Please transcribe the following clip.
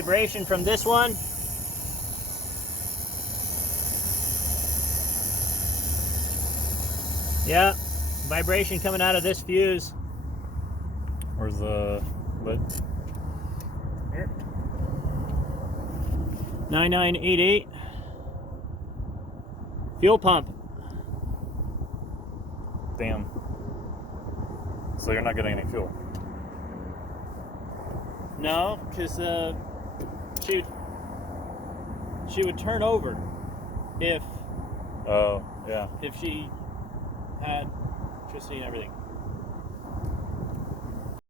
vibration from this one. Yeah, vibration coming out of this fuse. Where's the lid? Here. 9988. Fuel pump. Damn. So you're not getting any fuel. No, because she would turn over Oh, yeah. if she had electricity and everything.